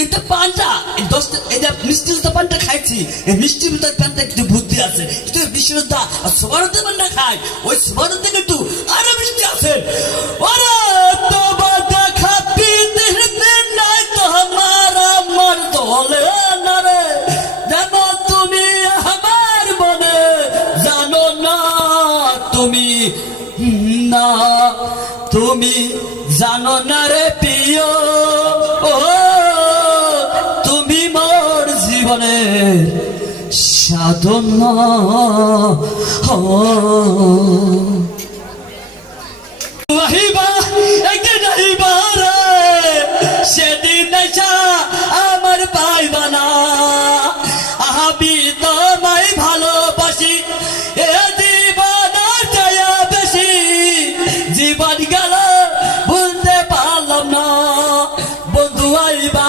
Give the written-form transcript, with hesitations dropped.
এটা পানটা এটা মিষ্টি জুতা পানটা খাইছি, এই মিষ্টি জুতার পানটা একটু বুদ্ধি আছে, কিন্তু বিষ্ণুদা সুবর্ণতে পানটা খায়, ওই সুবর্ণ থেকে একটু আরো মিষ্টি আছে। ওরে তোমার দেখা পিতে নাই তো আমার দলে না রে, জানো তুমি আমার মনে, জানো না তুমি না, তুমি জানো না রে প্রিয়, ও তুমি মোর জীবনের সাধনা। সেদিন আমার পাইবানা, আমি তোমায় ভালোবাসি, এ জীবন চায়া বেশি, জীবন গেল বুঝতে পারলাম না, বন্ধু আইবা